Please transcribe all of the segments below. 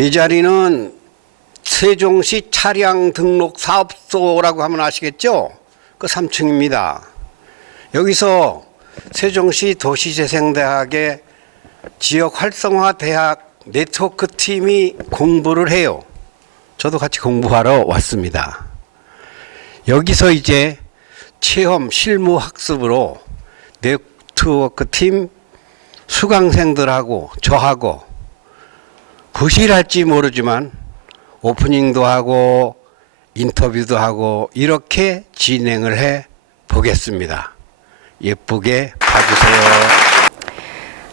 이 자리는 세종시 차량 등록 사업소라고 하면 아시겠죠? 그 3층입니다. 여기서 세종시 도시재생대학의 지역 활성화 대학 네트워크 팀이 공부를 해요. 저도 같이 공부하러 왔습니다. 여기서 이제 체험 실무 학습으로 네트워크 팀 수강생들하고 저하고 부실할지 모르지만 오프닝도 하고 인터뷰도 하고 이렇게 진행을 해 보겠습니다. 예쁘게 봐주세요.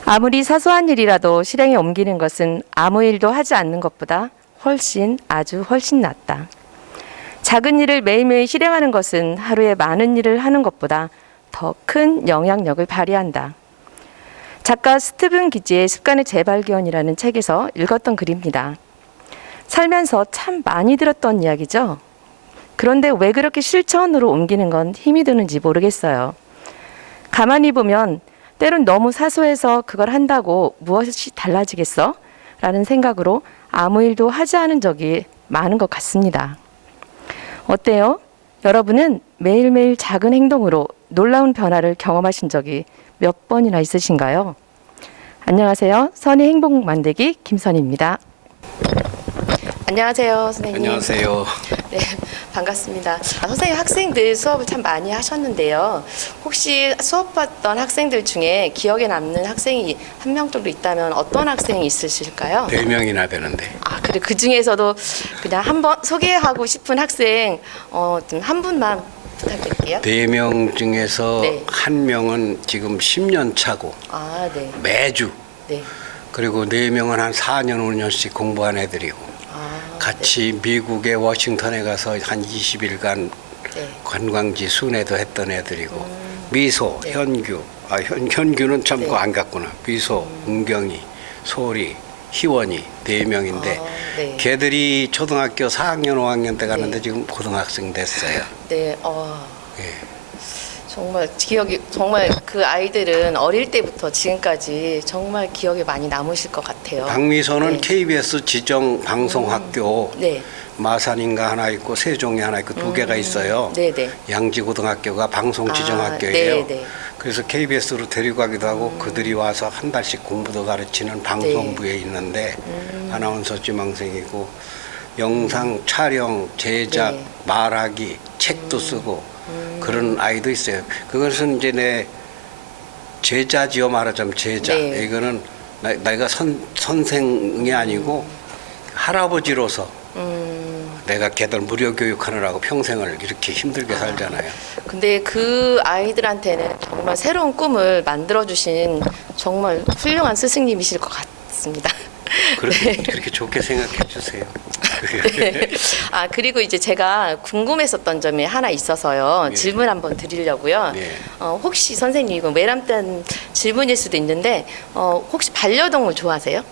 아무리 사소한 일이라도 실행에 옮기는 것은 아무 일도 하지 않는 것보다 아주 훨씬 낫다. 작은 일을 매일매일 실행하는 것은 하루에 많은 일을 하는 것보다 더 큰 영향력을 발휘한다. 작가 스티븐 기지의 습관의 재발견이라는 책에서 읽었던 글입니다. 살면서 참 많이 들었던 이야기죠. 그런데 왜 그렇게 실천으로 옮기는 건 힘이 드는지 모르겠어요. 가만히 보면 때론 너무 사소해서 그걸 한다고 무엇이 달라지겠어? 라는 생각으로 아무 일도 하지 않은 적이 많은 것 같습니다. 어때요? 여러분은 매일매일 작은 행동으로 놀라운 변화를 경험하신 적이 몇 번이나 있으신가요? 안녕하세요. 선의 행복 만들기 김선희입니다. 안녕하세요, 선생님. 안녕하세요. 네, 반갑습니다. 선생님, 학생들 수업을 참 많이 하셨는데요. 혹시 수업받던 학생들 중에 기억에 남는 학생이 한 명 정도 있다면 어떤 학생이 있으실까요? 4명이나 되는데. 그래, 그 중에서도 그냥 한번 소개하고 싶은 학생 좀 한 분만 부탁드릴게요. 4명 중에서 네. 1명은 지금 10년 차고 네. 매주 네. 그리고 4명은 한 4년 5년씩 공부한 애들이고 같이 미국의 워싱턴에 가서 한 20일간 네. 관광지 순회도 했던 애들이고 미소, 네. 현규, 현규는 참 네. 안 갔구나. 미소, 은경이, 소리, 희원이 4명인데 네. 걔들이 초등학교 4학년, 5학년 때 가는데 네. 지금 고등학생 됐어요. 네. 예. 정말 기억이 정말 그 아이들은 어릴 때부터 지금까지 정말 기억에 많이 남으실 것 같아요. 박미소는 네. KBS 지정 방송학교 네. 마산인가 하나 있고 세종에 하나 있고 2개가 있어요. 네네. 양지고등학교가 방송 지정학교예요. 네네. 그래서 KBS로 데리고 가기도 하고 그들이 와서 한 달씩 공부도 가르치는 방송부에 있는데 아나운서 지망생이고 영상 촬영, 제작, 네. 말하기, 책도 쓰고 그런 아이도 있어요. 그것은 이제 내 제자지요, 말하자면 제자. 네. 이거는 내가 선생이 아니고 할아버지로서 내가 걔들 무료 교육하느라고 평생을 이렇게 힘들게 살잖아요. 근데 그 아이들한테는 정말 새로운 꿈을 만들어주신 정말 훌륭한 스승님이실 것 같습니다. 그렇게 좋게 생각해 주세요. 네. 그리고 이제 제가 궁금했었던 점이 하나 있어서요. 네. 질문 한번 드리려고요. 네. 혹시 선생님, 이거 외람된 질문일 수도 있는데, 혹시 반려동물 좋아하세요?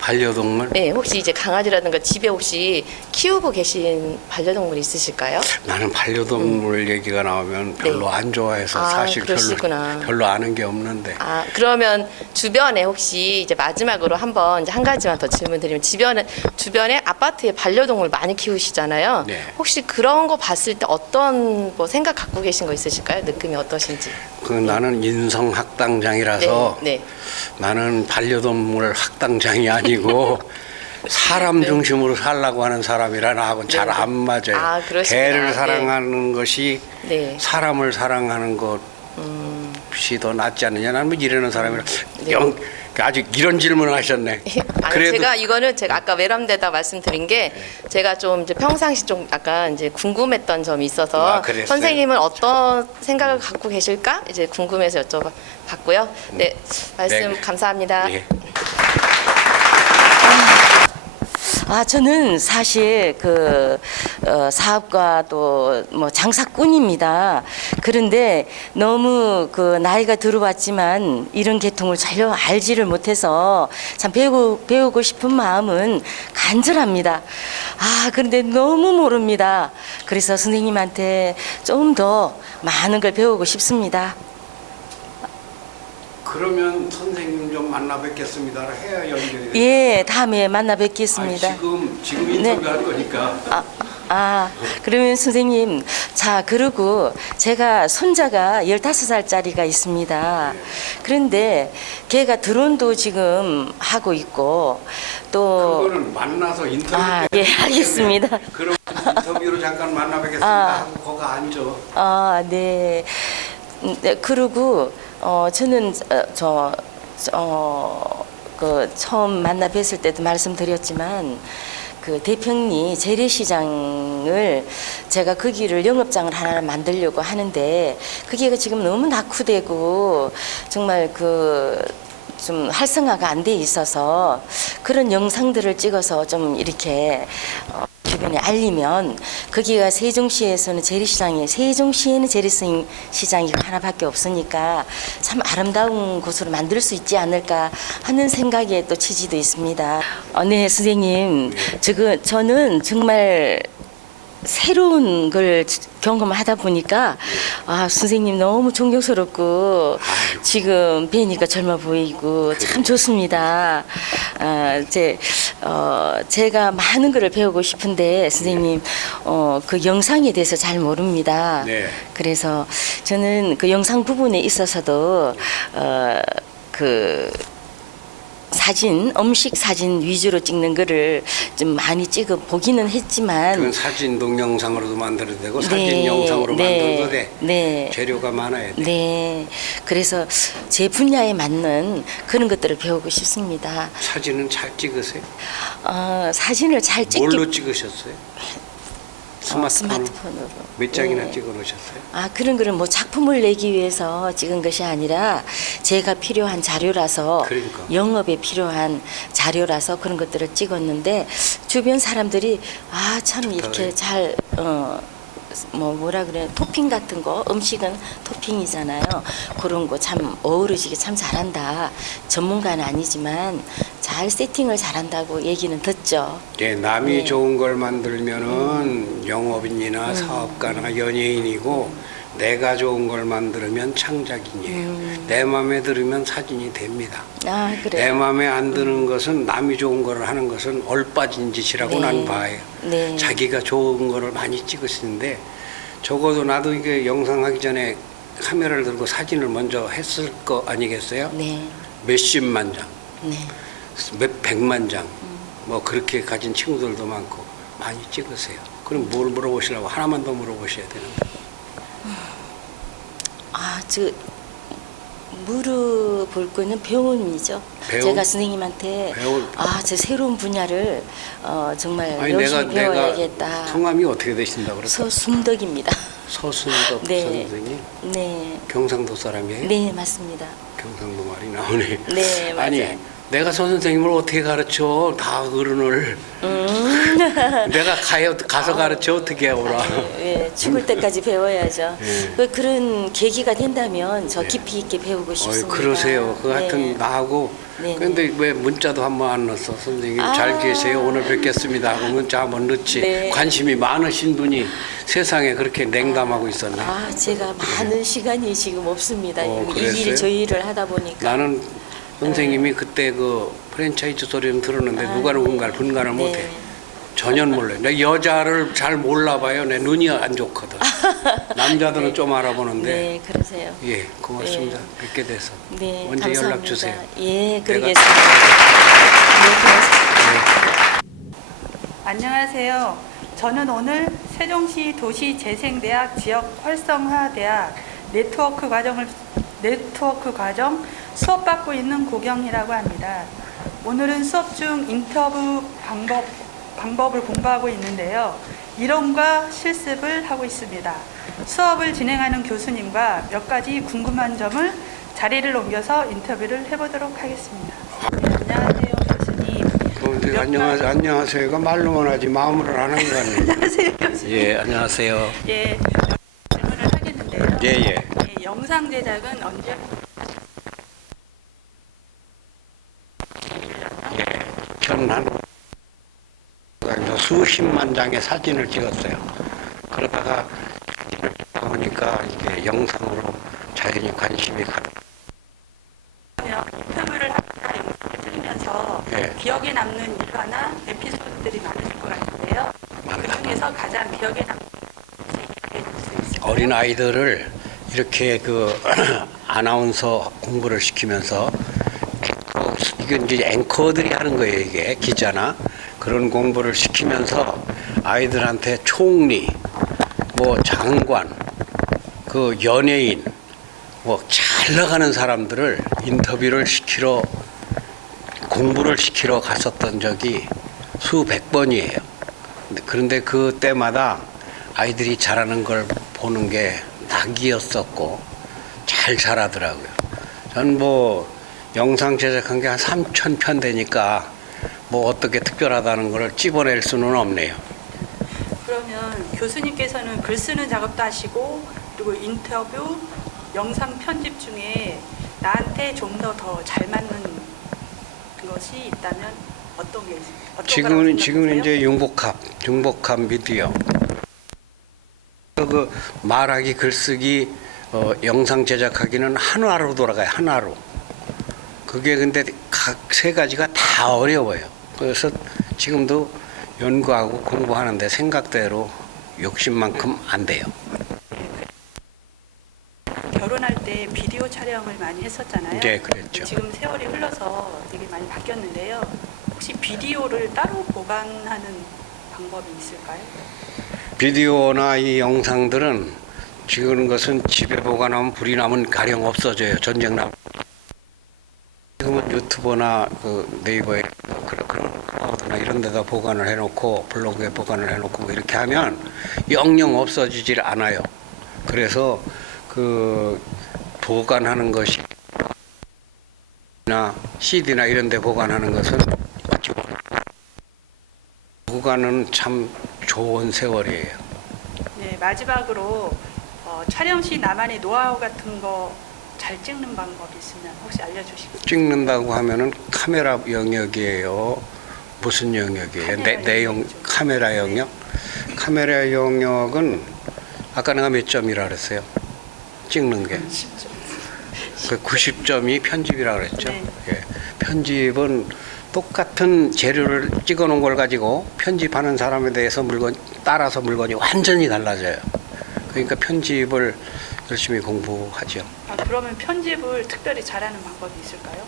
반려동물? 네, 혹시 이제 강아지라든가 집에 혹시 키우고 계신 반려동물 있으실까요? 나는 반려동물 얘기가 나오면 별로 네. 안 좋아해서 사실 그러시구나. 별로 아는 게 없는데. 그러면 주변에 혹시 이제 마지막으로 한번 이제 한 가지만 더 질문 드리면 주변에 아파트에 반려동물 많이 키우시잖아요. 네. 혹시 그런 거 봤을 때 어떤 뭐 생각 갖고 계신 거 있으실까요? 느낌이 어떠신지? 나는 인성 학당장이라서 네. 나는 반려동물 학당장이 아니고 사람 중심으로 살라고 하는 사람이라 나하고는 잘 안 맞아요. 그러시구나. 개를 사랑하는 것이 네. 사람을 사랑하는 것이 더 낫지 않느냐. 나는 뭐 이러는 사람이라 네. 아직 이런 질문을 하셨네. 제가 아까 외람되다 말씀드린 게 제가 좀 이제 평상시 좀 약간 이제 궁금했던 점이 있어서 그랬어요? 선생님은 어떤 생각을 갖고 계실까 이제 궁금해서 여쭤봤고요. 네, 말씀 네. 감사합니다. 예. 저는 사실 사업가 또 뭐 장사꾼입니다. 그런데 너무 나이가 들어왔지만 이런 계통을 전혀 알지를 못해서 참 배우고 싶은 마음은 간절합니다. 그런데 너무 모릅니다. 그래서 선생님한테 좀 더 많은 걸 배우고 싶습니다. 그러면 선생님 좀 만나 뵙겠습니다. 해야 연결이 돼요. 예, 다음에 만나 뵙겠습니다. 지금 네. 인터뷰할 거니까. 그러면 선생님, 자, 그리고 제가 손자가 15살짜리가 있습니다. 그런데 걔가 드론도 지금 하고 있고, 또, 그거는 만나서 인터뷰. 예, 알겠습니다. 그럼 인터뷰로 잠깐 만나 뵙겠습니다. 하고 거기 앉아. 네. 네, 그리고, 저는, 그, 처음 만나 뵀을 때도 말씀드렸지만, 그 대평리 재래시장을 제가 거기를 영업장을 하나 만들려고 하는데 거기가 지금 너무 낙후되고 정말 그 좀 활성화가 안 돼 있어서 그런 영상들을 찍어서 좀 이렇게 주변에 알리면 거기가 세종시에서는 세종시에는 재래시장이 하나밖에 없으니까 참 아름다운 곳으로 만들 수 있지 않을까 하는 생각에 또 취지도 있습니다. 네, 선생님. 저는 정말 새로운 걸 경험하다 보니까 선생님 너무 존경스럽고 지금 뵈니까 젊어 보이고 참 좋습니다. 제가 많은 것을 배우고 싶은데 선생님 그 영상에 대해서 잘 모릅니다. 네. 그래서 저는 그 영상 부분에 있어서도 그 음식 사진 위주로 찍는 거를 좀 많이 찍어 보기는 했지만 그건 사진 동영상으로도 만들어도 되고 사진 영상으로 만들어도 돼. 네. 재료가 많아야 돼. 네. 그래서 제 분야에 맞는 그런 것들을 배우고 싶습니다. 사진은 잘 찍으세요? 사진을 잘 찍기 뭘로 찍으셨어요? 스마트폰으로. 몇 장이나 네. 찍어 놓으셨어요? 그런 거는 뭐 작품을 내기 위해서 찍은 것이 아니라 제가 필요한 자료라서 그러니까. 영업에 필요한 자료라서 그런 것들을 찍었는데 주변 사람들이 참 이렇게 잘 뭐라 그래 토핑 같은 거 음식은 토핑이잖아요. 그런 거 참 어우러지게 참 잘한다. 전문가는 아니지만 잘 세팅을 잘한다고 얘기는 듣죠. 예, 남이 네. 좋은 걸 만들면은 영업인이나 사업가나 연예인이고 내가 좋은 걸 만들면 창작인이에요. 내 마음에 들으면 사진이 됩니다. 내 그래요. 마음에 안 드는 것은 남이 좋은 거를 하는 것은 얼빠진 짓이라고 네. 난 봐요. 네. 자기가 좋은 거를 많이 찍으시는데 적어도 나도 이게 영상 하기 전에 카메라를 들고 사진을 먼저 했을 거 아니겠어요? 네. 몇십만 장, 네. 몇 백만 장, 뭐 그렇게 가진 친구들도 많고 많이 찍으세요. 그럼 뭘 물어보시려고 하나만 더 물어보셔야 되는데. 물어볼 거는 배움이죠. 배움? 제가 선생님한테 저 새로운 분야를 정말 아니 열심히 내가 배워야겠다. 성함이 어떻게 되신다고 그랬어요? 서순덕입니다. 서순덕 네. 선생님? 네. 경상도 사람이에요? 네, 맞습니다. 경상도 말이 나오네. 네, 맞아요. 아니 내가 서 선생님을 어떻게 가르쳐? 다 어른을. 내가 가서 가르쳐 어떻게 오라. 예, 죽을 때까지 배워야죠. 네. 그런 계기가 된다면 저 깊이 있게 배우고 싶습니다. 그러세요. 그 네. 하여튼 나하고. 네, 근데 왜 문자도 한 번 안 넣었어? 선생님 잘 계세요. 오늘 뵙겠습니다 하고 문자 한번 넣지. 네. 관심이 많으신 분이 세상에 그렇게 냉담하고 있었네. 제가 많은 시간이 지금 없습니다. 그랬어요? 이 일 저 일을 하다 보니까. 나는 선생님이 그때 그 프랜차이즈 소리는 들었는데 누가 누군가를 분간을 네. 못해. 전혀 몰라요. 내 여자를 잘 몰라봐요. 내 눈이 안 좋거든. 남자들은 좀 알아보는데. 네, 그러세요. 예, 고맙습니다. 뵙게 돼서. 네, 언제 감사합니다. 연락 주세요. 예, 내가- 그러겠습니다. 네, 고맙습니다. 안녕하세요. 저는 오늘 세종시 도시재생대학 지역 활성화대학 네트워크 과정 수업받고 있는 고경이라고 합니다. 오늘은 수업 중 인터뷰 방법을 공부하고 있는데요. 이론과 실습을 하고 있습니다. 수업을 진행하는 교수님과 몇 가지 궁금한 점을 자리를 옮겨서 인터뷰를 해보도록 하겠습니다. 네, 안녕하세요, 교수님. 안녕하세요가 말로만 하지 마음으로 안 하는 거 아니에요? 안녕하세요, 교수님. 예, 안녕하세요. 예, 질문을 하겠는데요. 예, 예. 영상 제작은 언제? 전한 수십만 장의 사진을 찍었어요. 그러다가 보니까 이게 영상으로 자연히 관심이 가. 인터뷰를 예. 기억에 남는 일화나 에피소드들이 많으실 것 같은데요. 그 중에서 가장 기억에 남는 것을 이야기해 줄 수 있을까요? 어린 아이들을 이렇게 그 아나운서 공부를 시키면서 이건 이제 앵커들이 하는 거예요. 이게 기자나 그런 공부를 시키면서 아이들한테 총리, 뭐 장관, 그 연예인, 뭐 잘 나가는 사람들을 인터뷰를 시키러 공부를 시키러 갔었던 적이 수백 번이에요. 그런데 그 때마다 아이들이 잘하는 걸 보는 게 낙이었었고 잘 자라더라고요. 저는 뭐 영상 제작한 게 한 3,000편 되니까 뭐 어떻게 특별하다는 걸 찝어낼 수는 없네요. 그러면 교수님께서는 글 쓰는 작업도 하시고 그리고 인터뷰, 영상 편집 중에 나한테 좀 더 잘 맞는 것이 있다면 어떤 게 있을까요? 지금은 이제 융복합 미디어. 그 말하기, 글쓰기, 영상 제작하기는 한화로 돌아가요. 한화로. 그게 근데 각 세 가지가 다 어려워요. 그래서 지금도 연구하고 공부하는데 생각대로 욕심만큼 안 돼요. 결혼할 때 비디오 촬영을 많이 했었잖아요. 네, 그랬죠. 지금 세월이 흘러서 되게 많이 바뀌었는데요. 혹시 비디오를 따로 보관하는 방법이 있을까요? 비디오나 이 영상들은 지금 것은 집에 보관하면 불이 나면 가령 없어져요. 전쟁 나면. 지금은 유튜브나 그 네이버에 그런 코드나 이런 데다 보관을 해놓고 블로그에 보관을 해놓고 뭐 이렇게 하면 영영 없어지질 않아요. 그래서 그 보관하는 것이 나 CD나 이런 데 보관하는 것은 보관은 참 좋은 세월이에요. 네, 마지막으로 촬영 시 나만의 노하우 같은 거 잘 찍는 방법이 있으면 혹시 알려주시겠어요? 찍는다고 하면은 카메라 영역이에요. 무슨 영역이에요? 내용 카메라 영역? 카메라 영역은 아까 내가 몇 점이라 그랬어요? 찍는 게. 그 90점이 편집이라 그랬죠. 네. 예. 편집은 똑같은 재료를 찍어 놓은 걸 가지고 편집하는 사람에 대해서 따라서 물건이 완전히 달라져요. 그러니까 편집을 열심히 공부하죠. 그러면 편집을 특별히 잘하는 방법이 있을까요?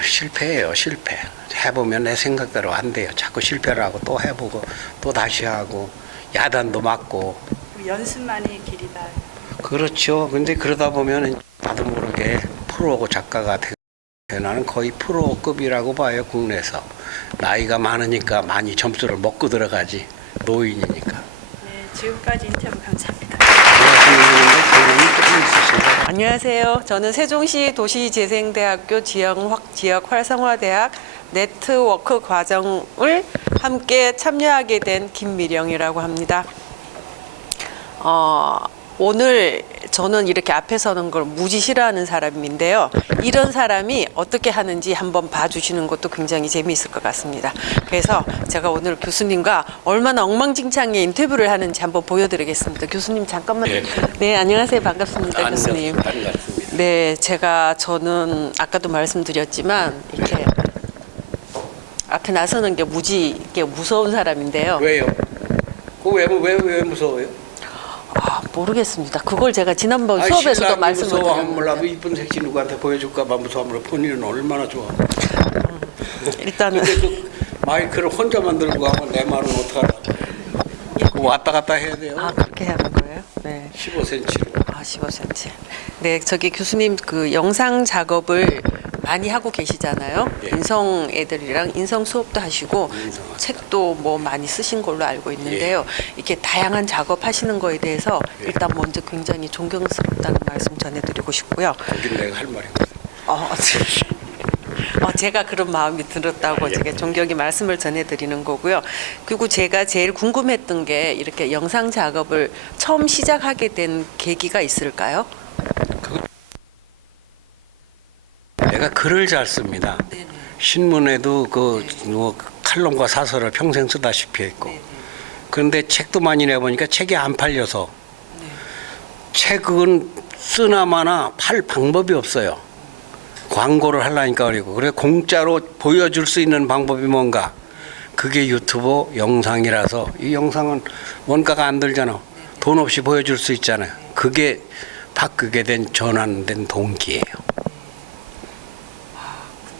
실패해요. 실패. 해보면 내 생각대로 안 돼요. 자꾸 실패를 하고 또 해보고 또 다시 하고 야단도 맞고. 연습만이 길이다. 그렇죠. 근데 그러다 보면 나도 모르게 프로 작가가 되고 나는 거의 프로급이라고 봐요. 국내에서. 나이가 많으니까 많이 점수를 먹고 들어가지. 노인이니까. 네, 지금까지 인터뷰 감사합니다. 안녕하세요. 저는 세종시 도시재생대학교 지역 활성화대학 네트워크 과정을 함께 참여하게 된 김미령이라고 합니다. 오늘 저는 이렇게 앞에 서는 걸 무지 싫어하는 사람인데요. 이런 사람이 어떻게 하는지 한번 봐주시는 것도 굉장히 재미있을 것 같습니다. 그래서 제가 오늘 교수님과 얼마나 엉망진창의 인터뷰를 하는지 한번 보여드리겠습니다. 교수님 잠깐만. 네, 안녕하세요. 반갑습니다, 교수님. 반갑습니다. 네, 저는 아까도 말씀드렸지만 이렇게 앞에 나서는 게 무지 이게 무서운 사람인데요. 왜요? 왜 무서워요? 모르겠습니다. 그걸 제가 지난번 수업에서도 말씀을 무서워하면 드렸는데 몰라도 이쁜 색시 누구한테 보여줄까봐 무서워하면 본인은 얼마나 좋아. 일단은 근데 그 마이크를 혼자만 들고 가면 내 말은 어떡하나. 그거 왔다 갔다 해야 돼요. 그렇게 하는 거예요? 네. 15cm로. 15cm. 네, 저기 교수님 그 영상 작업을 많이 하고 계시잖아요. 예. 인성 애들이랑 인성 수업도 하시고 인성학습. 책도 뭐 많이 쓰신 걸로 알고 있는데요. 이렇게 다양한 작업하시는 거에 대해서 일단 먼저 굉장히 존경스럽다는 말씀 전해드리고 싶고요. 거긴 내가 할 말이 없어. 제가 그런 마음이 들었다고 제가 존경의 말씀을 전해드리는 거고요. 그리고 제가 제일 궁금했던 게 이렇게 영상 작업을 처음 시작하게 된 계기가 있을까요? 내가 글을 잘 씁니다. 네네. 신문에도 뭐 칼럼과 사설을 평생 쓰다시피 했고. 네네. 그런데 책도 많이 내보니까 책이 안 팔려서 네. 책은 쓰나마나 팔 방법이 없어요. 광고를 하려니까 그리고 그래 공짜로 보여줄 수 있는 방법이 뭔가? 그게 유튜브 영상이라서 이 영상은 원가가 안 들잖아. 돈 없이 보여줄 수 있잖아요. 그게 바꾸게 된 전환된 동기예요.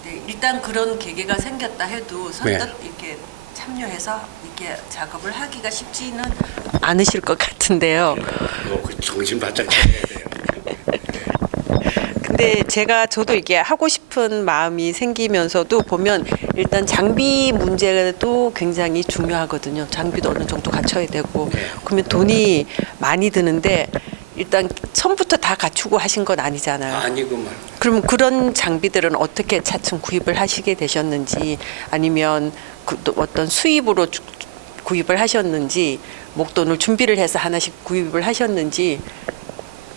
근데 일단 그런 계기가 생겼다 해도 선뜻 네. 이렇게 참여해서 이렇게 작업을 하기가 쉽지는 않으실 것 같은데요. 정신 바짝 차려야 돼요. 근데 저도 이게 하고 싶은 마음이 생기면서도 보면 일단 장비 문제도 굉장히 중요하거든요. 장비도 어느 정도 갖춰야 되고 그러면 돈이 많이 드는데 일단 처음부터 다 갖추고 하신 건 아니잖아요. 아니구만. 그럼 그런 장비들은 어떻게 차츰 구입을 하시게 되셨는지 아니면 또 어떤 수입으로 구입을 하셨는지 목돈을 준비를 해서 하나씩 구입을 하셨는지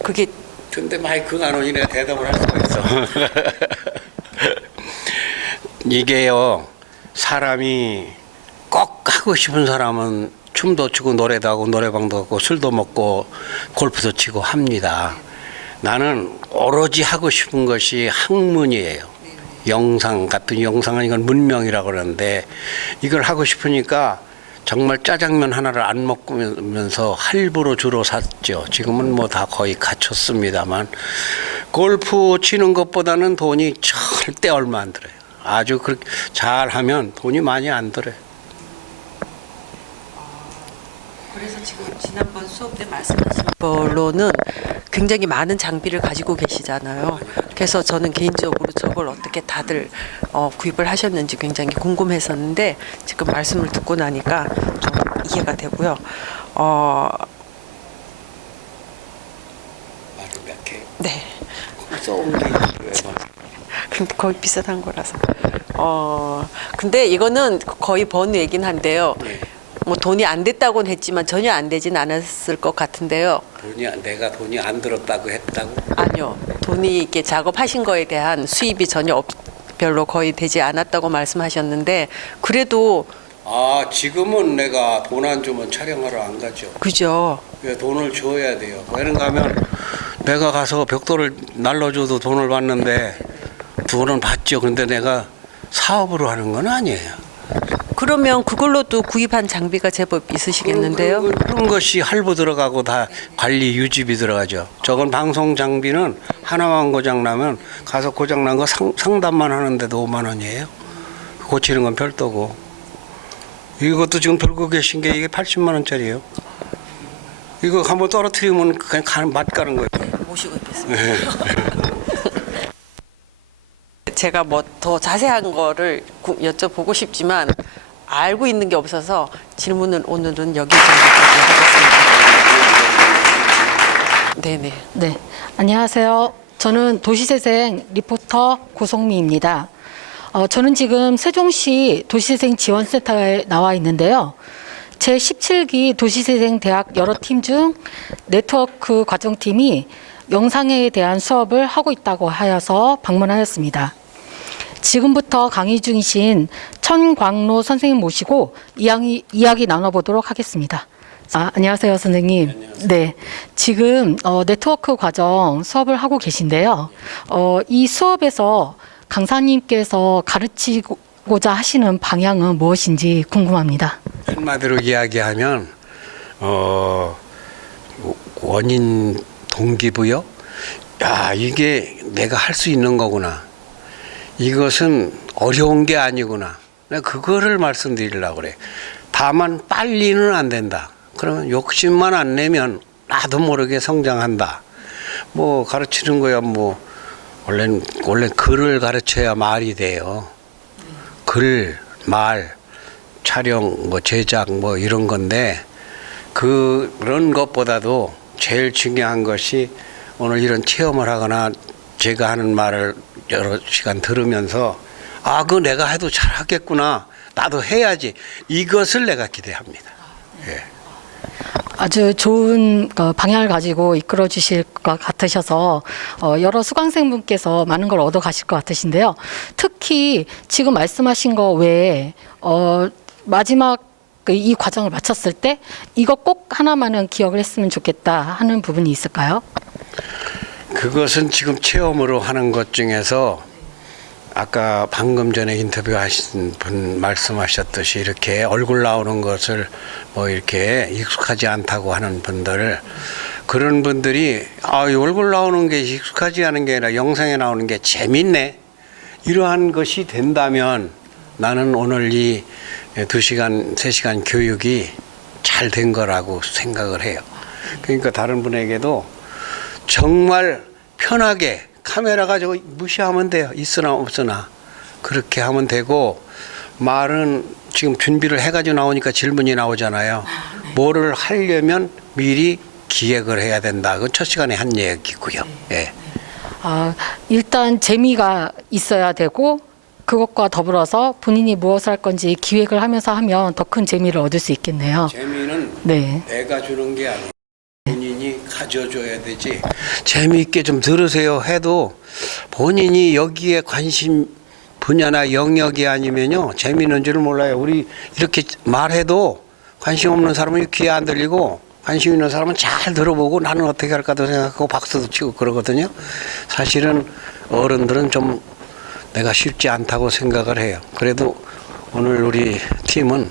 그게 근데 마이크가 안 오니 내가 대답을 할 수가 있어. 이게요, 사람이 꼭 하고 싶은 사람은 춤도 추고 노래도 하고 노래방도 하고 술도 먹고 골프도 치고 합니다. 나는 오로지 하고 싶은 것이 학문이에요. 영상 같은 영상은 이건 문명이라고 그러는데 이걸 하고 싶으니까 정말 짜장면 하나를 안 먹으면서 할부로 주로 샀죠. 지금은 뭐 다 거의 갖췄습니다만 골프 치는 것보다는 돈이 절대 얼마 안 들어요. 아주 그렇게 잘하면 돈이 많이 안 들어요. 그래서 지금 지난번 수업 때 말씀하신 걸로는 굉장히 많은 장비를 가지고 계시잖아요. 그래서 저는 개인적으로 저걸 어떻게 다들 구입을 하셨는지 굉장히 궁금했었는데 지금 말씀을 듣고 나니까 좀 이해가 되고요. 말을 약해. 네. 써온 게 근데 거의 비슷한 거라서. 근데 이거는 거의 번 얘긴 한데요. 뭐 돈이 안 됐다고는 했지만 전혀 안 되진 않았을 것 같은데요. 내가 돈이 안 들었다고 했다고? 아니요. 돈이 이렇게 작업하신 거에 대한 수입이 전혀 별로 거의 되지 않았다고 말씀하셨는데 그래도 아, 지금은 내가 돈 안 주면 촬영하러 안 가죠. 그죠. 왜 돈을 줘야 돼요. 왜는가 하면 내가 가서 벽돌을 날라줘도 돈을 받는데 돈은 받죠. 근데 내가 사업으로 하는 건 아니에요. 그러면 그걸로도 구입한 장비가 제법 있으시겠는데요. 그런 것이 할부 들어가고 다 관리 유지비 들어가죠. 저건 방송 장비는 하나만 고장 나면 가서 고장 난 거 상담만 하는데도 5만 원이에요. 고치는 건 별도고. 이것도 지금 들고 계신 게 이게 80만 원짜리예요. 이거 한번 떨어뜨리면 그냥 맛 가는 거예요. 모시고 있겠습니다. 제가 뭐 더 자세한 거를 여쭤보고 싶지만 알고 있는 게 없어서 질문은 오늘은 여기까지 하겠습니다. 네네. 네, 안녕하세요. 저는 도시재생 리포터 고성미입니다. 저는 지금 세종시 도시재생 지원센터에 나와 있는데요. 제17기 도시재생 대학 여러 팀 중 네트워크 과정팀이 영상에 대한 수업을 하고 있다고 하여서 방문하였습니다. 지금부터 강의 중이신 천광로 선생님 모시고 이야기 나눠보도록 하겠습니다. 안녕하세요, 선생님. 안녕하세요. 네, 지금 네트워크 과정 수업을 하고 계신데요. 이 수업에서 강사님께서 가르치고자 하시는 방향은 무엇인지 궁금합니다. 한마디로 이야기하면 원인 동기부여. 야, 이게 내가 할 수 있는 거구나. 이것은 어려운 게 아니구나. 내가 그거를 말씀드리려고 그래. 다만 빨리는 안 된다. 그러면 욕심만 안 내면 나도 모르게 성장한다. 뭐 가르치는 거야 뭐 원래 글을 가르쳐야 말이 돼요. 글, 말, 촬영, 뭐 제작 뭐 이런 건데 그런 것보다도 제일 중요한 것이 오늘 이런 체험을 하거나 제가 하는 말을 여러 시간 들으면서 아, 그거 내가 해도 잘하겠구나. 나도 해야지. 이것을 내가 기대합니다. 예. 아주 좋은 방향을 가지고 이끌어 주실 것 같으셔서 여러 수강생분께서 많은 걸 얻어 가실 것 같으신데요. 특히 지금 말씀하신 거 외에 마지막 이 과정을 마쳤을 때 이거 꼭 하나만은 기억을 했으면 좋겠다 하는 부분이 있을까요? 그것은 지금 체험으로 하는 것 중에서 아까 방금 전에 인터뷰하신 분 말씀하셨듯이 이렇게 얼굴 나오는 것을 뭐 이렇게 익숙하지 않다고 하는 분들, 그런 분들이 이 얼굴 나오는 게 익숙하지 않은 게 아니라 영상에 나오는 게 재밌네, 이러한 것이 된다면 나는 오늘 이 2시간, 3시간 교육이 잘 된 거라고 생각을 해요. 그러니까 다른 분에게도 정말 편하게 카메라가 저거 무시하면 돼요. 있으나 없으나 그렇게 하면 되고, 말은 지금 준비를 해가지고 나오니까 질문이 나오잖아요. 뭐를 하려면 미리 기획을 해야 된다. 그건 첫 시간에 한 얘기고요. 예. 일단 재미가 있어야 되고 그것과 더불어서 본인이 무엇을 할 건지 기획을 하면서 하면 더 큰 재미를 얻을 수 있겠네요. 재미는 네. 내가 주는 게 아니고 본인이 가져줘야 되지. 재미있게 좀 들으세요 해도 본인이 여기에 관심 분야나 영역이 아니면요 재미있는 줄 몰라요. 우리 이렇게 말해도 관심 없는 사람은 귀에 안 들리고, 관심 있는 사람은 잘 들어보고 나는 어떻게 할까도 생각하고 박수도 치고 그러거든요. 사실은 어른들은 좀 내가 쉽지 않다고 생각을 해요. 그래도 오늘 우리 팀은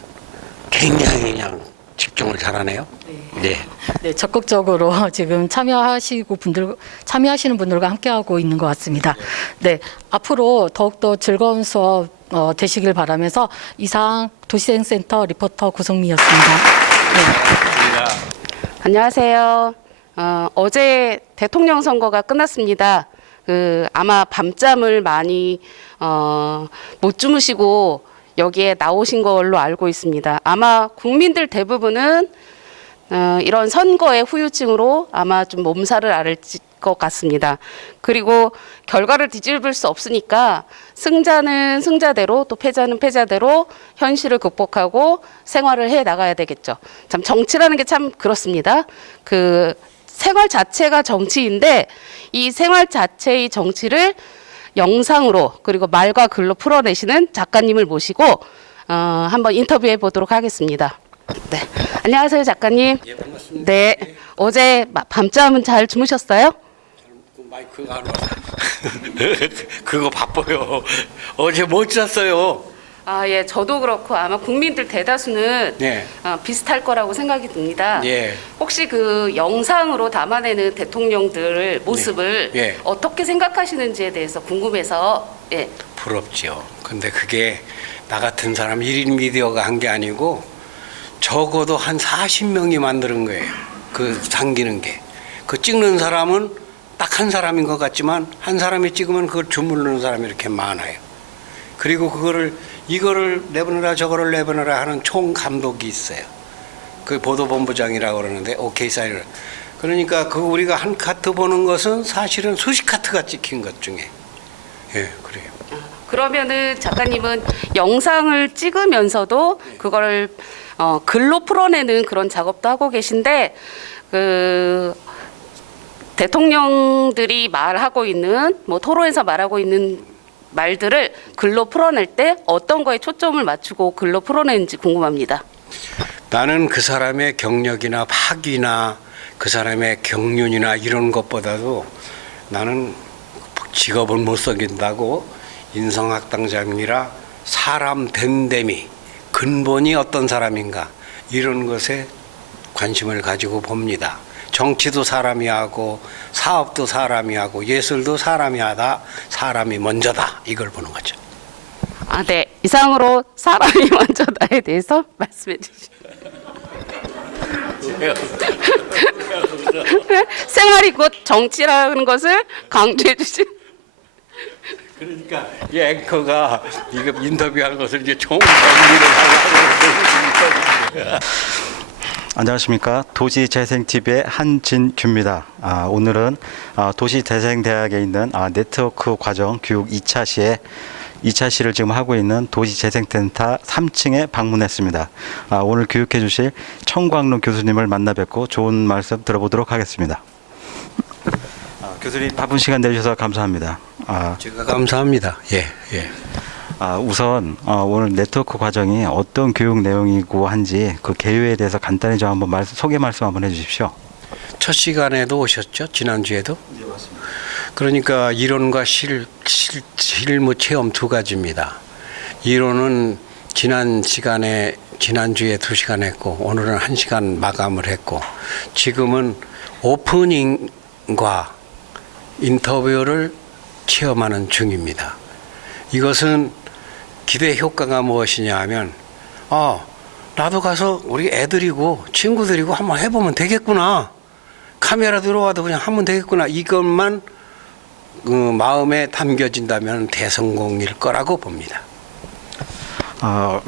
굉장히 그냥 집중을 잘하네요. 네. 네, 적극적으로 지금 참여하시는 분들과 함께하고 있는 것 같습니다. 네, 앞으로 더욱더 즐거운 수업 되시길 바라면서 이상 도시재생센터 리포터 구성미였습니다. 네. 안녕하세요. 어제 대통령 선거가 끝났습니다. 아마 밤잠을 많이 못 주무시고 여기에 나오신 걸로 알고 있습니다. 아마 국민들 대부분은 이런 선거의 후유증으로 아마 좀 몸살을 앓을 것 같습니다. 그리고 결과를 뒤집을 수 없으니까 승자는 승자대로 또 패자는 패자대로 현실을 극복하고 생활을 해 나가야 되겠죠. 참 정치라는 게 참 그렇습니다. 그 생활 자체가 정치인데 이 생활 자체의 정치를 영상으로 그리고 말과 글로 풀어내시는 작가님을 모시고 한번 인터뷰해 보도록 하겠습니다. 네, 안녕하세요 작가님. 예, 반갑습니다. 네, 어제 밤잠은 잘 주무셨어요? 마이크가 안 와서 그거 바빠요. 어제 못 잤어요. 예, 저도 그렇고 아마 국민들 대다수는 네. 비슷할 거라고 생각이 듭니다. 예. 혹시 그 영상으로 담아내는 대통령들 모습을 예. 어떻게 생각하시는지에 대해서 궁금해서 예. 부럽죠. 근데 그게 나 같은 사람 1인 미디어가 한 게 아니고 적어도 한 40명이 만드는 거예요. 그 당기는 게. 그 찍는 사람은 딱 한 사람인 것 같지만 한 사람이 찍으면 그걸 주무르는 사람이 이렇게 많아요. 그리고 이거를 내보내라 저거를 내보내라 하는 총 감독이 있어요. 그 보도본부장이라고 그러는데 오케이 사인을. 그러니까 그 우리가 한 카트 보는 것은 사실은 수십 카트가 찍힌 것 중에. 예, 그래요. 그러면은 작가님은 영상을 찍으면서도 그걸 글로 풀어내는 그런 작업도 하고 계신데 그 대통령들이 말하고 있는 뭐 토론에서 말하고 있는 말들을 글로 풀어낼 때 어떤 거에 초점을 맞추고 글로 풀어내는지 궁금합니다. 나는 그 사람의 경력이나 학위나 그 사람의 경륜이나 이런 것보다도 나는 직업을 못 속인다고 인성학당장이라 사람 됨됨이 근본이 어떤 사람인가 이런 것에 관심을 가지고 봅니다. 정치도 사람이 하고 사업도 사람이 하고 예술도 사람이 하다 사람이 먼저다 이걸 보는 거죠. 네. 이상으로 사람이 먼저다에 대해서 말씀해 주시죠. 생활이 곧 정치라는 것을 강조해 주시. 그러니까 이 앵커가 이거 인터뷰한 것을 이제 총 정리를 하려고. 안녕하십니까. 도시재생TV의 한진규입니다. 오늘은 도시재생대학에 있는 네트워크 과정 교육 2차 시를 지금 하고 있는 도시재생센터 3층에 방문했습니다. 오늘 교육해 주실 청광록 교수님을 만나 뵙고 좋은 말씀 들어보도록 하겠습니다. 교수님 바쁜 시간 내주셔서 감사합니다. 제가 감사합니다. 예. 우선 오늘 네트워크 과정이 어떤 교육 내용이고 한지 그 개요에 대해서 간단히 좀 한번 소개 말씀 한번 해주십시오. 첫 시간에도 오셨죠? 지난주에도? 네, 맞습니다. 그러니까 이론과 실무 체험 두 가지입니다. 이론은 지난주에 2시간 했고 오늘은 1시간 마감을 했고 지금은 오프닝과 인터뷰를 체험하는 중입니다. 이것은 기대 효과가 무엇이냐 하면 나도 가서 우리 애들이고 친구들이고 한번 해보면 되겠구나. 카메라 들어와도 그냥 하면 되겠구나. 이것만 마음에 담겨진다면 대성공일 거라고 봅니다.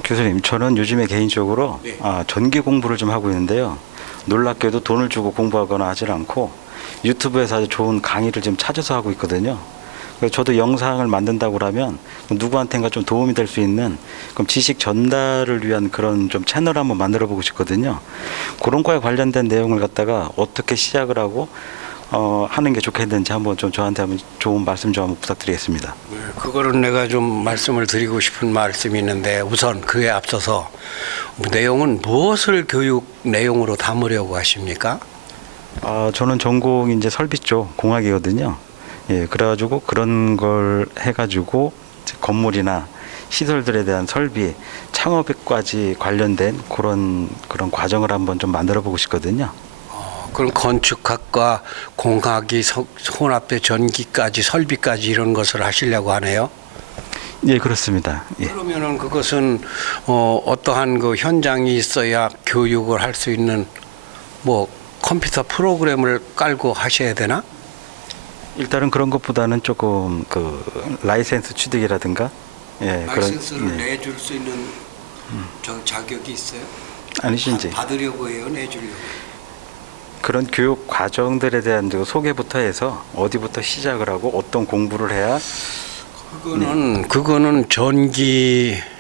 교수님, 저는 요즘에 개인적으로 네. 전기 공부를 좀 하고 있는데요. 놀랍게도 돈을 주고 공부하거나 하질 않고 유튜브에서 아주 좋은 강의를 좀 찾아서 하고 있거든요. 그래서 저도 영상을 만든다고 하면 누구한테가 좀 도움이 될 수 있는 그럼 지식 전달을 위한 그런 좀 채널을 한번 만들어 보고 싶거든요. 그런 거에 관련된 내용을 갖다가 어떻게 시작을 하고 하는 게 좋겠는지 한번 좀 저한테 한번 좋은 말씀 좀 한번 부탁드리겠습니다. 그거는 내가 좀 말씀을 드리고 싶은 말씀이 있는데 우선 그에 앞서서 내용은 무엇을 교육 내용으로 담으려고 하십니까? 저는 전공이 이제 설비 쪽 공학이거든요. 예, 그래가지고 그런 걸 해가지고 건물이나 시설들에 대한 설비, 창업까지 관련된 그런 과정을 한번 좀 만들어 보고 싶거든요. 그럼 건축학과 공학이 혼합돼 전기까지 설비까지 이런 것을 하시려고 하네요. 예, 그렇습니다. 예. 그러면은 그것은 어떠한 그 현장이 있어야 교육을 할 수 있는 뭐 컴퓨터 프로그램을 깔고 하셔야 되나? 일단은 그런 것보다는 조금 그 라이센스 취득이라든가 라이센스를 예. 내줄 수 있는 저 자격이 있어요? 아니신지 받으려고 해요, 내주려고? 그런 교육 과정들에 대한 그 소개부터 해서 어디부터 시작을 하고 어떤 공부를 해야 그거는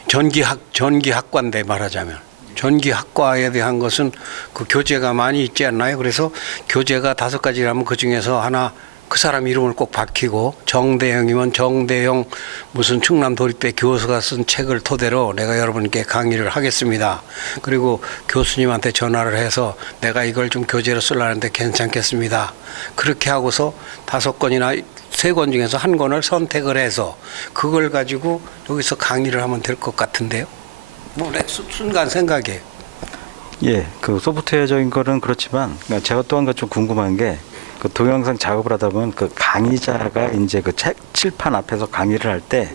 전기학과인데 말하자면 전기학과에 대한 것은 그 교재가 많이 있지 않나요? 그래서 교재가 5가지라면 그 중에서 하나 그 사람 이름을 꼭 밝히고 정대영이면 정대영 무슨 충남도립대 교수가 쓴 책을 토대로 내가 여러분께 강의를 하겠습니다. 그리고 교수님한테 전화를 해서 내가 이걸 좀 교재로 쓰려는데 괜찮겠습니다. 그렇게 하고서 5권이나 3권 중에서 한 권을 선택을 해서 그걸 가지고 여기서 강의를 하면 될 것 같은데요. 뭐 순간 생각이에요. 예, 그 소프트웨어적인 거는 그렇지만 제가 또 한 가지 좀 궁금한 게 그 동영상 작업을 하다 보면 그 강의자가 이제 그 칠판 앞에서 강의를 할 때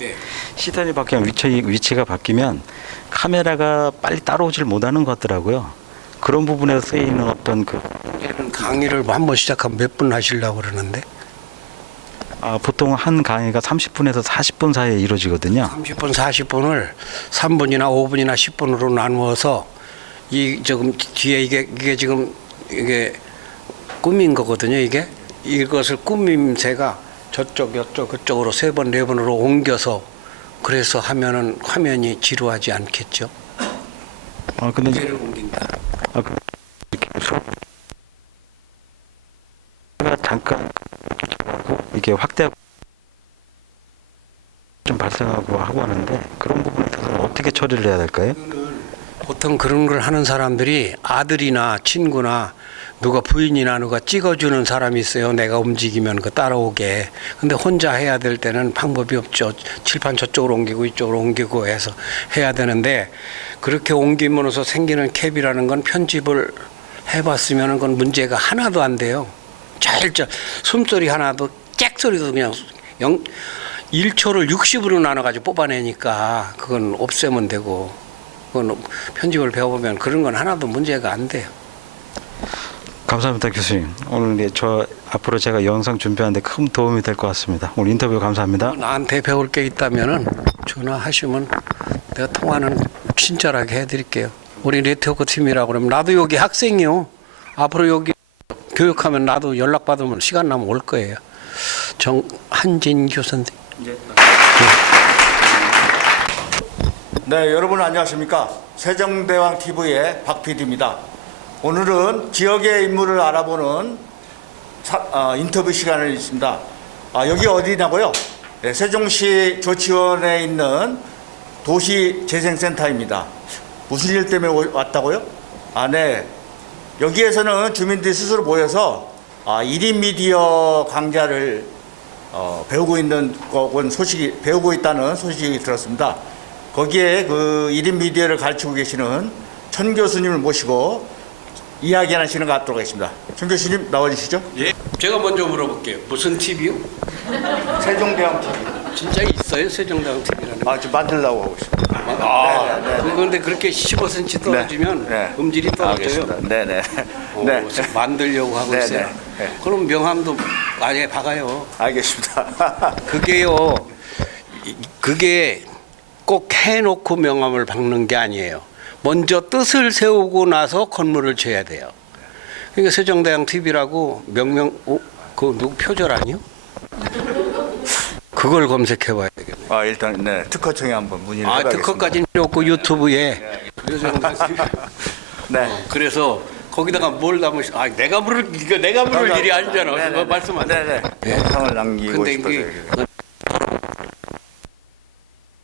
시선이 바뀌면 위치가 바뀌면 카메라가 빨리 따라오질 못하는 것 같더라고요. 그런 부분에서 쓰이는 어떤 그 강의를 한번 시작하면 몇 분 하시려고 그러는데? 보통 한 강의가 30분에서 40분 사이에 이루어지거든요. 30분, 40분을 3분이나 5분이나 10분으로 나누어서 조금 뒤에 이게 지금 이게 꾸민 거거든요. 이것을 꾸밈새가 저쪽, 그쪽으로 3번, 4번으로 옮겨서 그래서 하면은 화면이 지루하지 않겠죠. 근데 무게를 옮긴다. 잠깐 이게 확대 좀 발생하고 하고 하는데 그런 부분에 대해서 어떻게 처리를 해야 될까요? 보통 그런 걸 하는 사람들이 아들이나 친구나 누가 부인이나 누가 찍어주는 사람이 있어요. 내가 움직이면 그 따라오게. 근데 혼자 해야 될 때는 방법이 없죠. 칠판 저쪽으로 옮기고 이쪽으로 옮기고 해서 해야 되는데 그렇게 옮김으로써 생기는 캡이라는 건 편집을 해봤으면 그건 문제가 하나도 안 돼요. 숨소리 하나도 짹소리도 그냥 1초를 60으로 나눠가지고 뽑아내니까 그건 없애면 되고 그건 편집을 배워보면 그런 건 하나도 문제가 안 돼요. 감사합니다, 교수님. 오늘 저 앞으로 제가 영상 준비하는데 큰 도움이 될 것 같습니다. 오늘 인터뷰 감사합니다. 나한테 배울 게 있다면은 전화하시면 내가 통화는 친절하게 해드릴게요. 우리 네트워크 팀이라고 그러면 나도 여기 학생이요. 앞으로 여기 교육하면 나도 연락 받으면 시간 나면 올 거예요. 한진규 선생님. 네, 여러분 안녕하십니까? 세종대왕 TV의 박 PD입니다. 오늘은 지역의 인물을 알아보는 인터뷰 시간을 있습니다. 여기 어디냐고요? 네, 세종시 조치원에 있는 도시재생센터입니다. 무슨 일 때문에 왔다고요? 네. 여기에서는 주민들이 스스로 모여서 1인 미디어 강좌를 배우고 있는 거건 배우고 있다는 소식이 들었습니다. 거기에 그 1인 미디어를 가르치고 계시는 천 교수님을 모시고 이야기하시는 것 같도록 하겠습니다. 천 교수님 나와주시죠. 예. 제가 먼저 물어볼게요. 무슨 TV요? 세종대왕 TV. 진짜 있어요? 세종대왕 TV라는 거? 지금 만들려고 하고 있습니다. 그런데 그렇게 15cm 떨어지면 네. 음질이 떨어져요. 알겠습니다. 네네. 네. 만들려고 하고 네, 있어요. 네. 그럼 명함도 아예 박아요. 알겠습니다. 그게 꼭 해놓고 명함을 박는 게 아니에요. 먼저 뜻을 세우고 나서 건물을 쳐야 돼요. 그러니까 세종대왕 TV라고 그 누구 표절 아니요? 그걸 검색해봐야 되겠네요. 일단 네 특허청에 한번 문의를 해봐야겠습니다. 특허까지는 필요 없고 유튜브에 네. 그래서 거기다가 뭘 담으시? 내가 물을 일이 아니잖아. 그거 말씀 안 해. 네네. 영상을 남기고 근데 싶어서. 이게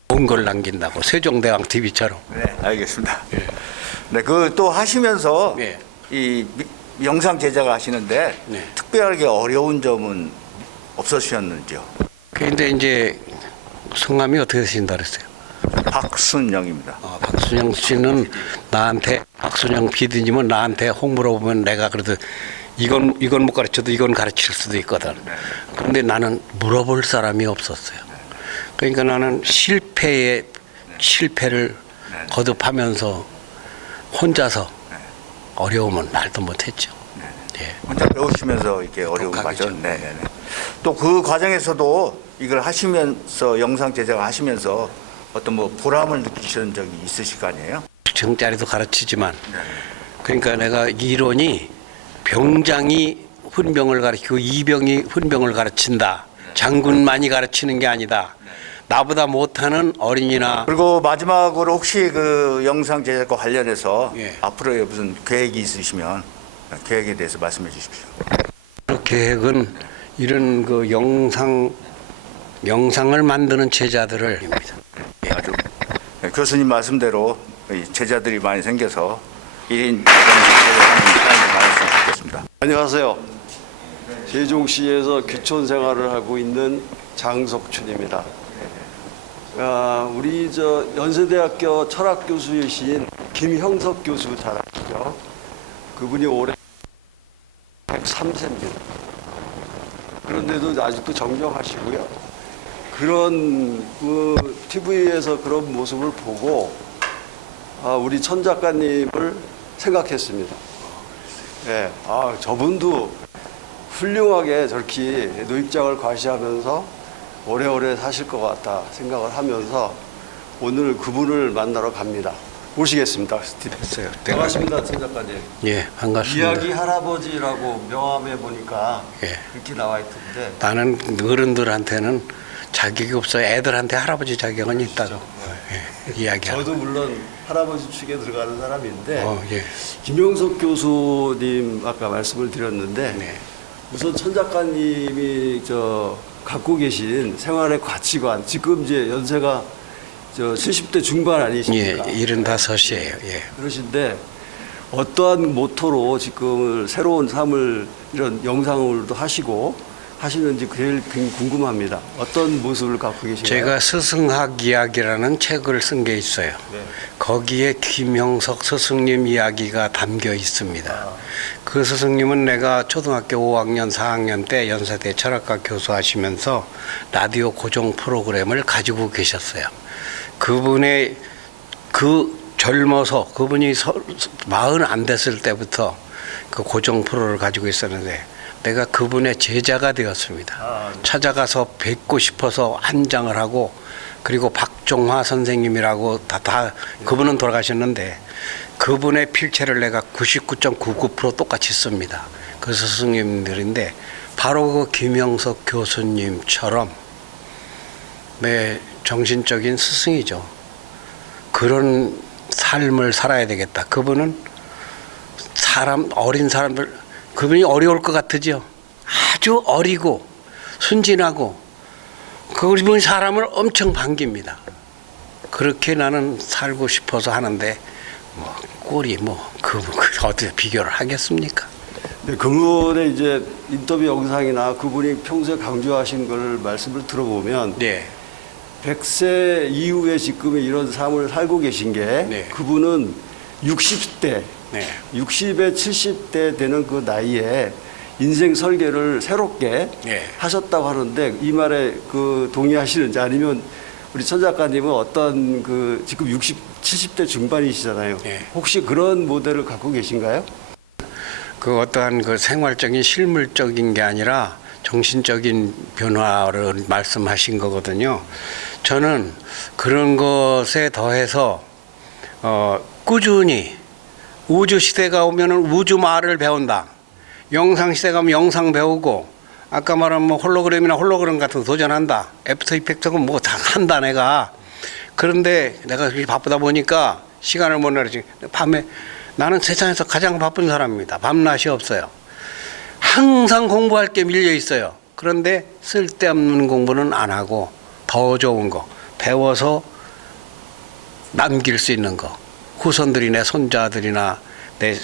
좋은 걸 남긴다고 세종대왕 TV처럼. 네, 알겠습니다. 네, 그 또 하시면서 네. 이 영상 제작을 하시는데 네. 특별하게 어려운 점은 없으셨는지요? 근데 이제 성함이 어떻게 되신다 그랬어요? 박순영입니다. 박순영 씨는 박순영 PD님은 나한테 혹 물어보면 내가 그래도 이건 못 가르쳐도 이건 가르칠 수도 있거든. 그런데 나는 물어볼 사람이 없었어요. 그러니까 나는 실패를 거듭하면서 혼자서 어려움은 말도 못했죠. 예. 혼자 배우시면서 이렇게 어려운 독학이죠. 과정. 네네네. 또 그 과정에서도 이걸 하시면서 영상 제작을 하시면서 어떤 뭐 보람을 느끼시는 적이 있으실 거 아니에요? 정짜리도 가르치지만 그러니까 내가 이론이 병장이 훈병을 가르치고 이병이 훈병을 가르친다. 장군만이 가르치는 게 아니다. 나보다 못하는 어린이나 그리고 마지막으로 혹시 그 영상 제작과 관련해서 예. 앞으로의 무슨 계획이 있으시면 계획에 대해서 말씀해 주십시오. 그 계획은 이런 그 영상을 만드는 제자들을 아주 교수님 말씀대로 이 제자들이 많이 생겨서 1인 제작하는 사람이 많았으면 좋겠습니다. 안녕하세요. 세종시에서 귀촌 생활을 하고 있는 장석춘입니다. 우리 연세대학교 철학 교수이신 김형석 교수 잘 아시죠? 그분이 올해 103세입니다. 그런데도 아직도 정정하시고요. 그런 TV에서 그런 모습을 보고 우리 천 작가님을 생각했습니다. 네, 저분도 훌륭하게 저렇게 노입장을 과시하면서 오래오래 사실 것 같다 생각을 하면서 오늘 그분을 만나러 갑니다. 모시겠습니다. 됐어요. 반갑습니다, 천 작가님. 예, 반갑습니다. 이야기 할아버지라고 명함에 보니까 예. 그렇게 나와 있던데. 나는 어른들한테는 자격이 없어. 애들한테 할아버지 자격은 있다고. 예, 이야기하고. 저도 물론 할아버지 축에 들어가는 사람인데 예. 김영석 교수님 아까 말씀을 드렸는데 네. 우선 천 작가님이 갖고 계신 생활의 가치관, 지금 이제 연세가 70대 중반 예, 아니십니까? 75이에요. 예. 그러신데 어떠한 모토로 지금 새로운 삶을 이런 영상을도 하시는지 제일 궁금합니다. 어떤 모습을 갖고 계신가요? 제가 스승학 이야기라는 책을 쓴 게 있어요. 네. 거기에 김영석 스승님 이야기가 담겨 있습니다. 그 스승님은 내가 초등학교 5학년, 4학년 때 연세대 철학과 교수하시면서 라디오 고정 프로그램을 가지고 계셨어요. 그분의 젊어서 그분이 40 안 됐을 때부터 그 고정 프로를 가지고 있었는데 내가 그분의 제자가 되었습니다. 찾아가서 뵙고 싶어서 한장을 하고 그리고 박종화 선생님이라고 그분은 돌아가셨는데 그분의 필체를 내가 99.99% 똑같이 씁니다. 그 스승님들인데 바로 그 김영석 교수님처럼 내 정신적인 스승이죠. 그런 삶을 살아야 되겠다. 그분은 어린 사람들, 그분이 어려울 것 같으죠. 아주 어리고 순진하고 그분이 사람을 엄청 반깁니다. 그렇게 나는 살고 싶어서 하는데 꼴이 어떻게 비교를 하겠습니까? 네, 그분의 이제 인터뷰 영상이나 그분이 평소에 강조하신 걸 말씀을 들어보면 네. 100세 이후에 지금 이런 삶을 살고 계신 게 네. 그분은 60대, 네. 60에 70대 되는 그 나이에 인생 설계를 새롭게 네. 하셨다고 하는데 이 말에 그 동의하시는지 아니면 우리 천 작가님은 어떤 그 지금 60, 70대 중반이시잖아요. 네. 혹시 그런 모델을 갖고 계신가요? 그 어떠한 그 생활적인 실물적인 게 아니라 정신적인 변화를 말씀하신 거거든요. 저는 그런 것에 더해서 꾸준히 우주 시대가 오면은 우주 말을 배운다. 영상 시대가 오면 영상 배우고 아까 말한 뭐 홀로그램이나 홀로그램 같은 거 도전한다. 애프터 이펙트는 뭐 다 한다 내가. 그런데 내가 그렇게 바쁘다 보니까 시간을 못 내지. 밤에 나는 세상에서 가장 바쁜 사람입니다. 밤낮이 없어요. 항상 공부할 게 밀려 있어요. 그런데 쓸데없는 공부는 안 하고 더 좋은 거 배워서 남길 수 있는 거 후손들이 내 손자들이나 내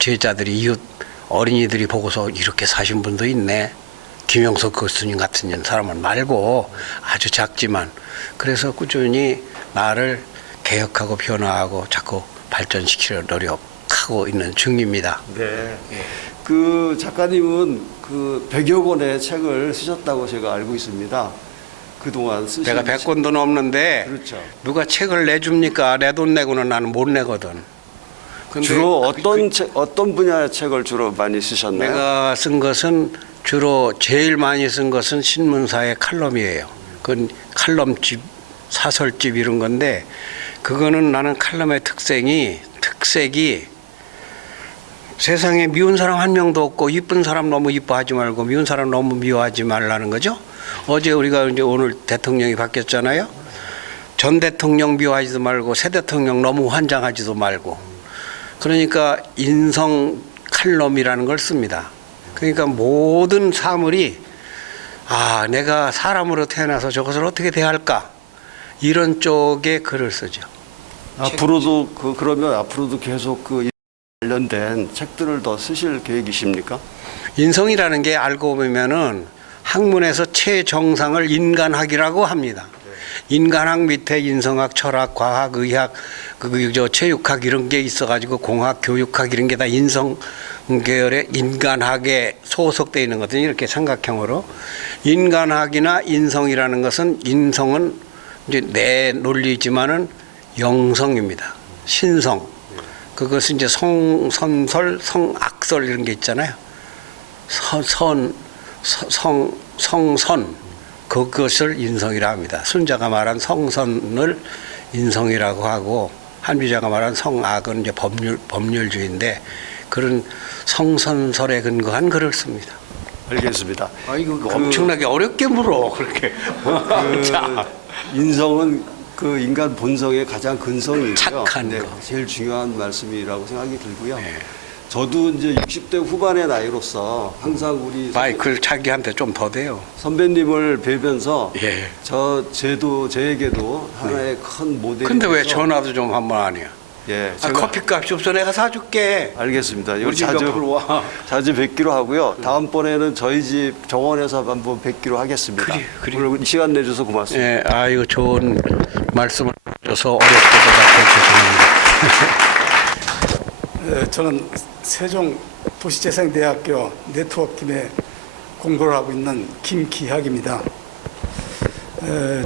제자들이 이웃 어린이들이 보고서 이렇게 사신 분도 있네. 김영석 교수님 같은 사람은 말고 아주 작지만 그래서 꾸준히 나를 개혁하고 변화하고 자꾸 발전시키려 노력하고 있는 중입니다. 네. 그 작가님은 그 100여 권의 책을 쓰셨다고 제가 알고 있습니다. 그동안 쓰신 내가 100권도 넘는데 그렇죠. 누가 책을 내줍니까? 내 돈 내고는 나는 못 내거든. 근데 주로 어떤 분야의 책을 주로 많이 쓰셨나요? 내가 쓴 것은 주로 제일 많이 쓴 것은 신문사의 칼럼이에요. 그건 칼럼집, 사설집 이런 건데 그거는 나는 칼럼의 특색이 세상에 미운 사람 한 명도 없고 이쁜 사람 너무 이뻐하지 말고 미운 사람 너무 미워하지 말라는 거죠. 어제 우리가 이제 오늘 대통령이 바뀌었잖아요. 전 대통령 미워하지도 말고 새 대통령 너무 환장하지도 말고 그러니까 인성 칼럼이라는 걸 씁니다. 그러니까 모든 사물이 내가 사람으로 태어나서 저것을 어떻게 대할까 이런 쪽의 글을 쓰죠. 앞으로도 그러면 앞으로도 계속 그 관련된 책들을 더 쓰실 계획이십니까? 인성이라는 게 알고 보면은 학문에서 최정상을 인간학이라고 합니다. 인간학 밑에 인성학, 철학, 과학, 의학, 체육학 이런 게 있어가지고 공학, 교육학 이런 게 다 인성 계열의 인간학에 소속되어 있는 거거든요. 이렇게 삼각형으로 인간학이나 인성이라는 것은 인성은 이제 내 논리지만은 영성입니다. 신성. 그것은 이제 성선설, 성악설 이런 게 있잖아요. 성선 그것을 인성이라 합니다. 순자가 말한 성선을 인성이라고 하고 한비자가 말한 성악은 이제 법률주의인데 그런 성선설에 근거한 글을 씁니다. 알겠습니다. 이거 엄청나게 어렵게 물어 그렇게. 자. 인성은 그 인간 본성의 가장 근성이고요. 착한 거. 제일 중요한 말씀이라고 생각이 들고요. 네. 저도 이제 60대 후반의 나이로서 항상 우리 마이클 자기한테 좀 더 돼요. 선배님을 뵈면서 예. 저에게도 하나의 큰 모델이 근데 왜 돼서 전화도 좀 한번 안 해요? 예, 커피값이 없어 내가 사줄게. 알겠습니다. 우리 집 옆으로 와. 자주 뵙기로 하고요. 다음번에는 저희 집 정원에서 한번 뵙기로 하겠습니다. 그래. 오늘 시간 내줘서 고맙습니다. 예, 이거 좋은 말씀을 줘서 어렵게도 죄송합니다. 저는 세종 도시재생대학교 네트워크팀에 공부를 하고 있는 김기학입니다.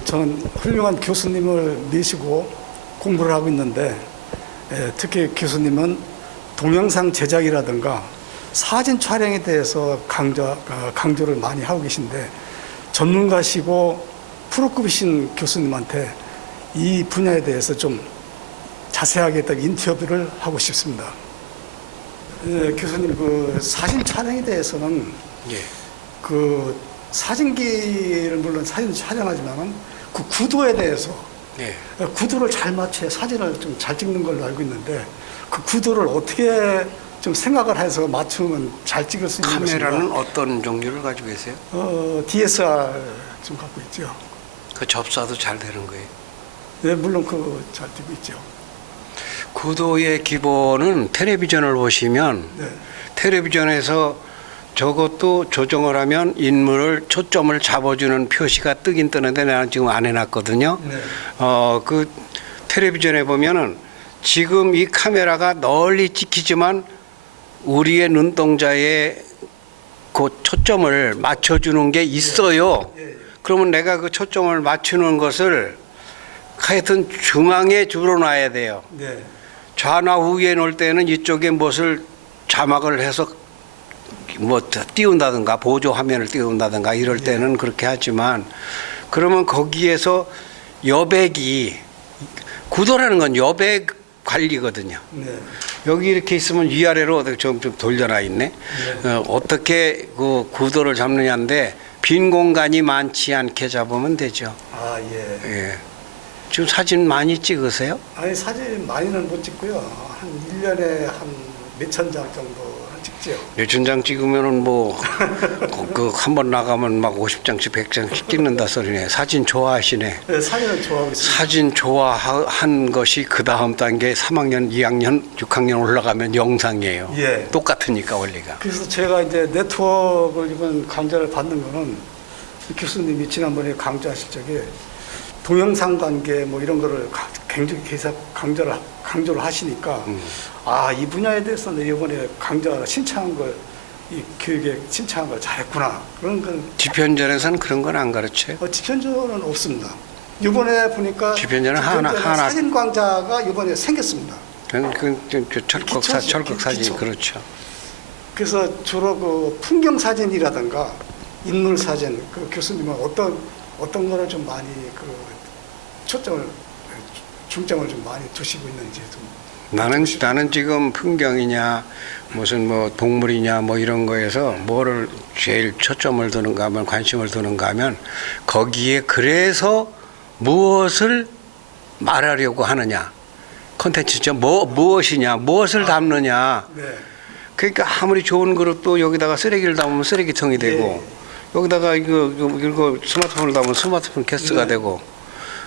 저는 훌륭한 교수님을 모시고 공부를 하고 있는데 특히 교수님은 동영상 제작이라든가 사진 촬영에 대해서 강조를 많이 하고 계신데 전문가시고 프로급이신 교수님한테 이 분야에 대해서 좀 자세하게 인터뷰를 하고 싶습니다. 교수님, 그 사진 촬영에 대해서는 예. 그 사진기를 물론 사진 촬영하지만은 그 구도에 대해서 예. 구도를 잘 맞춰야 사진을 좀 잘 찍는 걸로 알고 있는데 그 구도를 어떻게 좀 생각을 해서 맞추면 잘 찍을 수 있는 카메라는 것인가? 어떤 종류를 가지고 계세요? DSR 좀 갖고 있죠. 그 접사도 잘 되는 거예요. 네, 물론 그 잘 되고 있죠. 구도의 기본은 텔레비전을 보시면 네. 텔레비전에서 저것도 조정을 하면 인물을 초점을 잡아주는 표시가 뜨긴 뜨는데 나는 지금 안 해놨거든요. 그 텔레비전에 보면은 지금 이 카메라가 널리 찍히지만 우리의 눈동자에 그 초점을 맞춰주는 게 있어요. 그러면 내가 그 초점을 맞추는 것을 하여튼 중앙에 줄여놔야 돼요. 좌나 우에 놓을 때는 이쪽에 무엇을 자막을 해서 뭐 띄운다든가 보조 화면을 띄운다든가 이럴 때는 그렇게 하지만 그러면 거기에서 여백이 구도라는 건 여백 관리거든요. 여기 이렇게 있으면 위아래로 좀 돌려놔 있네. 어떻게 그 구도를 잡느냐인데 빈 공간이 많지 않게 잡으면 되죠. 아, 예. 예. 지금 사진 많이 찍으세요? 아니, 사진 많이는 못 찍고요. 한 1년에 한 몇천 장 정도 찍죠. 몇천 장 찍으면은 뭐 그 한 번 나가면 막 50장씩 100장씩 찍는다 소리네. 사진 좋아하시네. 네, 사진은 좋아하고 있습니다. 사진 좋아한 것이 그 다음 단계 3학년, 2학년, 6학년 올라가면 영상이에요. 예. 똑같으니까 원리가. 그래서 제가 이제 네트워크를 이번 강좌를 받는 거는 교수님이 지난번에 강좌하실 적에 동영상 관계 뭐 이런 거를 굉장히 계속 강조를 하시니까 아, 이 분야에 대해서는 이번에 강좌 신청한 걸 이 교육에 신청한 걸 잘했구나. 그런 건 집현전에서는 그런 건 안 가르쳐요. 집현전은 없습니다. 이번에 보니까 집현전은 하나 사진 강좌가 이번에 생겼습니다. 철거 사진 기초. 그렇죠. 그래서 주로 그 풍경 사진이라든가 인물 사진 그 교수님은 어떤 거를 좀 많이 그 중점을 좀 많이 두시고 있는지 좀. 나는 지금 풍경이냐 무슨 뭐 동물이냐 뭐 이런 거에서 뭐를 제일 초점을 두는가 하면 관심을 두는가 하면 거기에 그래서 무엇을 말하려고 하느냐 콘텐츠죠. 무엇이냐 무엇을 담느냐. 네. 그러니까 아무리 좋은 그릇도 여기다가 쓰레기를 담으면 쓰레기통이 되고 여기다가 이거 스마트폰을 담으면 스마트폰 케이스가 되고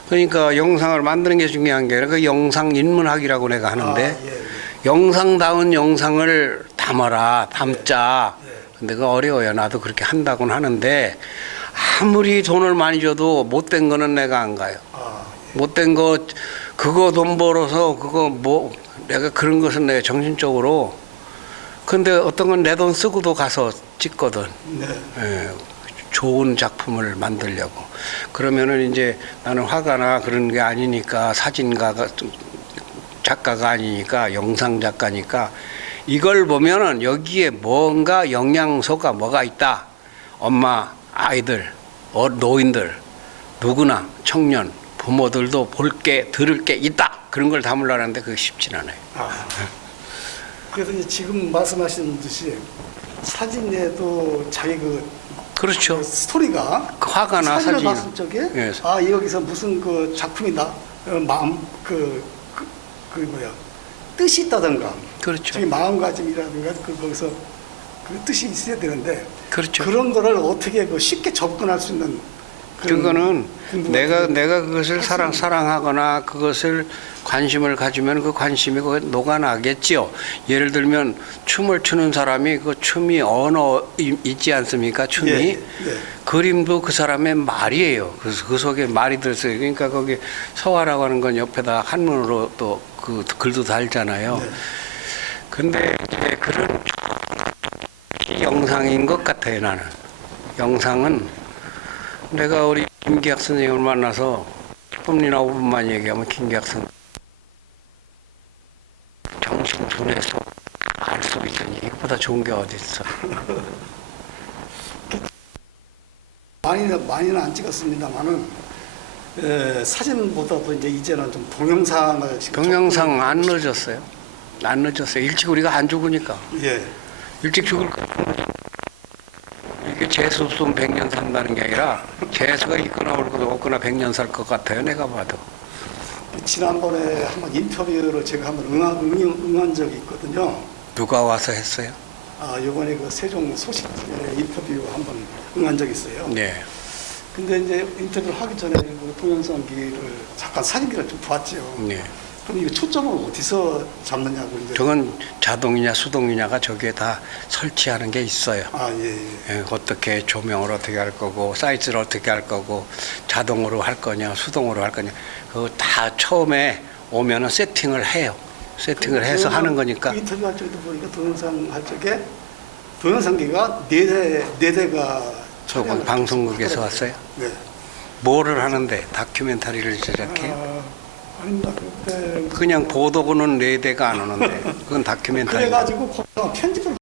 그러니까 영상을 만드는 게 중요한 게 아니라 그 영상 인문학이라고 내가 하는데 영상다운 영상을 담자. 근데 그거 어려워요. 나도 그렇게 한다고는 하는데 아무리 돈을 많이 줘도 못된 거는 내가 안 가요. 못된 거 그거 돈 벌어서 그거 뭐 내가 그런 것은 내가 정신적으로 근데 어떤 건 내 돈 쓰고도 가서 찍거든. 예, 좋은 작품을 만들려고. 그러면은 이제 나는 화가나 그런 게 아니니까 사진가가 작가가 아니니까 영상 작가니까 이걸 보면은 여기에 뭔가 영양소가 뭐가 있다. 엄마, 아이들, 노인들, 누구나 청년, 부모들도 볼 게 들을 게 있다. 그런 걸 담으려고 하는데 그게 쉽진 않아요. 그래서 이제 지금 말씀하신 듯이 사진에도 자기 그렇죠. 스토리가 그 화가나 사진을 사진. 봤을 적에 예. 아, 여기서 무슨 그 작품이 마음 뜻이 있다든가 그렇죠. 자기 마음가짐이라든가 거기서 그 뜻이 있어야 되는데 그렇죠. 그런 거를 어떻게 쉽게 접근할 수 있는 그거는 내가 그것을 사랑하거나 그것을 관심을 가지면 그 관심이 녹아나겠지요. 예를 들면 춤을 추는 사람이 그 춤이 언어 있지 않습니까? 춤이 그림도 그 사람의 말이에요. 그래서 그 속에 말이 들었어요. 그러니까 거기 서화라고 하는 건 옆에다 한문으로 또 그 글도 달잖아요. 근데 이제 그런 영상인 것 같아요. 나는 영상은 내가 우리 김기학 선생님을 만나서 10분이나 5분만 얘기하면 김기학 선생님 정신 분해서 알 수 있으니 이것보다 좋은 게 어디 있어. 많이는 안 찍었습니다만은 사진보다도 이제는 좀 동영상을 동영상 안 늦었어요. 안 늦었어요. 일찍 우리가 안 죽으니까. 일찍 죽을 거. 이게 재수 없으면 100년 산다는 게 아니라 재수가 있거나 없거나 100년 살 것 같아요. 내가 봐도. 지난번에 한번 인터뷰를 제가 한번 응한 적이 있거든요. 누가 와서 했어요? 이번에 그 세종 소식 인터뷰 한번 응한 적이 있어요. 네. 근데 이제 인터뷰를 하기 전에 그 동영상기를 잠깐 사진기를 좀 봤죠. 네. 그럼 이거 초점을 어디서 잡느냐고 이제. 저건 자동이냐 수동이냐가 저기에 다 설치하는 게 있어요. 아, 예, 예. 예, 어떻게 조명을 어떻게 할 거고 사이즈를 어떻게 할 거고 자동으로 할 거냐 수동으로 할 거냐 그거 다 처음에 오면은 세팅을 해요. 세팅을 해서 하는 거니까. 그 인터뷰 할 적도 보니까 동영상 할 적에 동영상기가 네 대가 저건 방송국에서 왔어요. 네. 뭐를 하는데 다큐멘터리를 제작해요? 아닙니다. 그때 그냥 보도고는 4대가 안 오는데 그건 다큐멘터리. 그래가지고 거기서 편집을